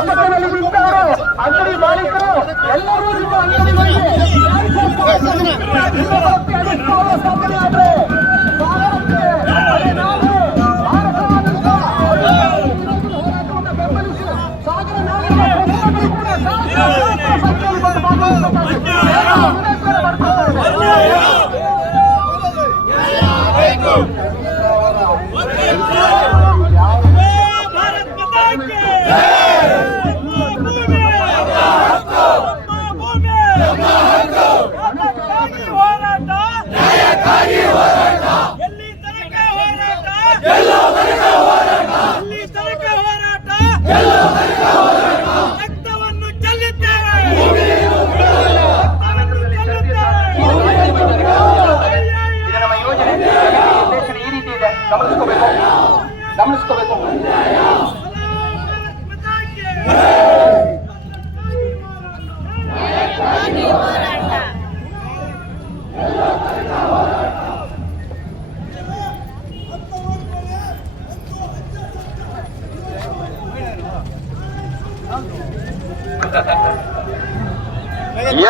ಅಕ್ಕಪಕ್ಕದಲ್ಲಿ ನಿಂತವರು ಅಂಗಡಿ ಮಾಲೀಕರು ಎಲ್ಲರೂ ನಿಮ್ಮ ಅಂಗಡಿ ಸ್ಥಾಪನೆ ಆದ್ರೆ ಹೋರಾಟವನ್ನು ಬೆಂಬಲಿಸಿ ಸಾಗರ ನಾಡಿನ ಕೂಡ ಸಂಖ್ಯೆಯಲ್ಲಿ ಬಂದು ಗಮನಿಸ್ಕೋಬೇಕು.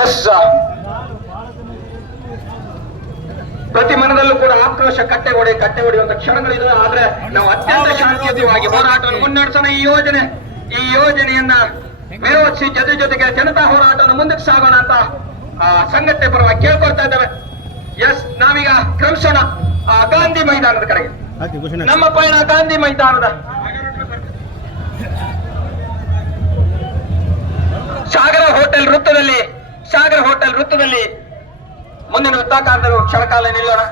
ಎಸ್, ಪ್ರತಿ ಮನದಲ್ಲೂ ಕೂಡ ಆಕ್ರೋಶ ಕಟ್ಟೆ ಹೊಡೆಯುವಂತ ಕ್ಷಣಗಳಿದೆ. ಆದ್ರೆ ನಾವು ಅತ್ಯಂತ ಶಾಂತಿಯುತವಾಗಿ ಹೋರಾಟವನ್ನು ಮುನ್ನಡೆಸೋಣ. ಈ ಯೋಜನೆಯನ್ನ ವಿರೋಧಿಸಿ ಜೊತೆಗೆ ಜನತಾ ಹೋರಾಟವನ್ನು ಮುಂದಕ್ಕೆ ಸಾಗೋಣ ಅಂತ ಸಂಘಟನೆ ಪರವಾಗಿ ಕೇಳ್ಕೊಳ್ತಾ ಇದ್ದೇವೆ. ಎಸ್, ನಾವೀಗ ಕ್ರಮಿಸೋಣ ಗಾಂಧಿ ಮೈದಾನದ ಕಡೆಗೆ. ನಮ್ಮ ಪಯಣ ಗಾಂಧಿ ಮೈದಾನದ ಸಾಗರ ಹೋಟೆಲ್ ವೃತ್ತದಲ್ಲಿ ಮುಂದಿನ ವೃತ್ತಾಕಾರದಲ್ಲಿ ಕ್ಷಣಕಾಲ ನಿಲ್ಲೋಣ.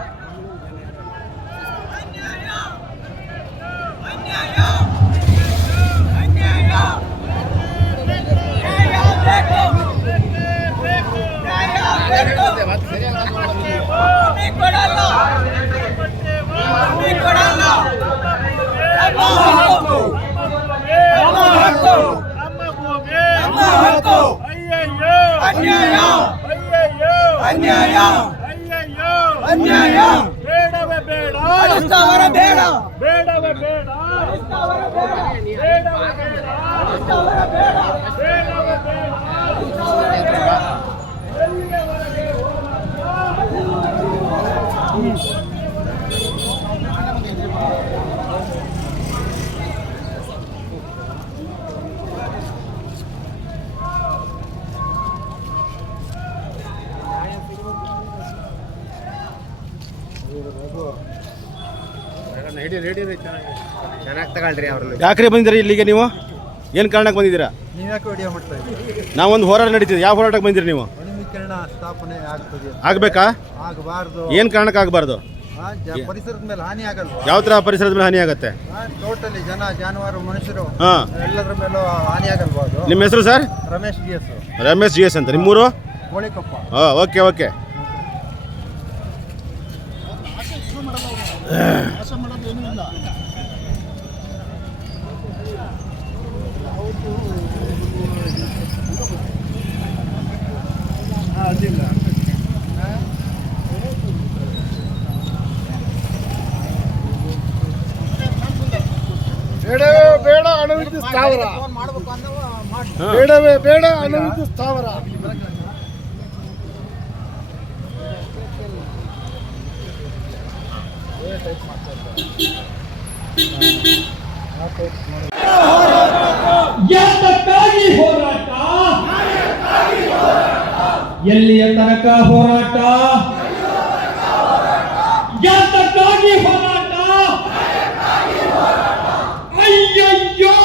ಅನ್ಯಾಯ ಬೇಡವೇ ಬೇಡ, ಬೇಡವೇ ಬೇಡ, ಚೆನ್ನಾಗಿ ತಗೊಳ್ರಿ. ಅವ್ರನ್ನ ಯಾಕ್ರಿ ಬಂದಿರಿ ಇಲ್ಲಿಗೆ? ನೀವು ಏನು ಕಾರಣಕ್ಕೆ ಬಂದಿದ್ದೀರಾ? ನಾವೊಂದು ಹೋರಾಟ ನಡೀತಿದೆ. ಯಾವ ಹೋರಾಟಕ್ಕೆ ಬಂದಿರಿ ನೀವು? ಸ್ಥಾಪನೆ ಆಗ್ಬೇಕಾ? ಆಗಬಾರ್ದು. ಏನು ಕಾರಣಕ್ಕೆ ಆಗಬಾರ್ದು? ಪರಿಸರದ ಮೇಲೆ ಹಾನಿ ಆಗಲ್ಲ. ಯಾವ ಥರ ಪರಿಸರದ ಮೇಲೆ ಹಾನಿ ಆಗುತ್ತೆ? ಟೋಟಲಿ ಜನ, ಜಾನುವಾರು, ಮನುಷ್ಯರು ಹಾಂ ಎಲ್ಲದರ ಮೇಲೂ ಹಾನಿ ಆಗಲ್ಬಾರ್ದು. ನಿಮ್ಮ ಹೆಸರು sir? Ramesh GS. Ramesh GS ಅಂತ. ನಿಮ್ಮೂರು? ಕೋಳಿಕೊಪ್ಪ. ಹಾಂ, ಓಕೆ. ಬೇಡ ಅಣುವಿದ್ಯುತ್ ಸ್ಥಾವರ, ಬೇಡವೇ ಬೇಡ ಅಣುವಿದ್ಯುತ್ ಸ್ಥಾವರ. ಯಾತಕ್ಕಾಗಿ ಹೋರಾಟ? ಎಲ್ಲಿಯ ತನಕ ಹೋರಾಟ? ಯಾತಕ್ಕಾಗಿ ಹೋರಾಟ? ಅಯ್ಯಯ್ಯೋ,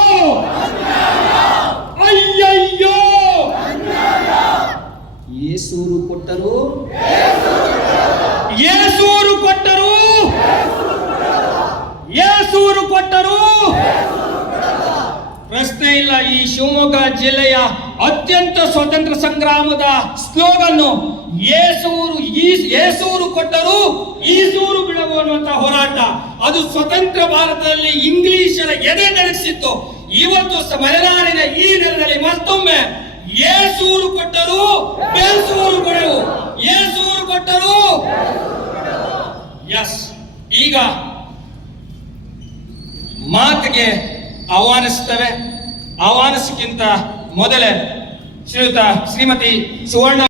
ಅಯ್ಯಯ್ಯೋ. ಏಸೂರು ಕೊಟ್ಟರು, ಏಸೂರು ಕೊಟ್ಟರು, ಏಸೂರು ಕೊಟ್ಟರು. ಪ್ರಶ್ನೆ ಇಲ್ಲ. ಈ ಶಿವಮೊಗ್ಗ ಜಿಲ್ಲೆಯ ಅತ್ಯಂತ ಸ್ವತಂತ್ರ ಸಂಗ್ರಾಮದ ಸ್ಲೋಗನ್ನು ಏಸೂರು ಕೊಟ್ಟರು ಈಸೂರು ಬಿಡವು ಅನ್ನುವಂತ ಹೋರಾಟ. ಅದು ಸ್ವತಂತ್ರ ಭಾರತದಲ್ಲಿ ಇಂಗ್ಲಿಷರ ಎದೆ ನಡೆಸಿತ್ತು. ಇವತ್ತು ಮಲೆನಾಡಿನ ಈ ನೆಲದಲ್ಲಿ ಮತ್ತೊಮ್ಮೆ ಏಸೂರು ಕೊಟ್ಟರು ಬೇಸೂರು ಬಿಡವು, ಏಸೂರು ಕೊಟ್ಟರು. ಎಸ್, ಈಗ ಮಾತಿಗೆ ಆಹ್ವಾನಿಸ್ತೇವೆ. ಆಹ್ವಾನಿಸಕ್ಕಿಂತ ಮೊದಲೇ ಶ್ರೀಮತಿ ಸುವರ್ಣ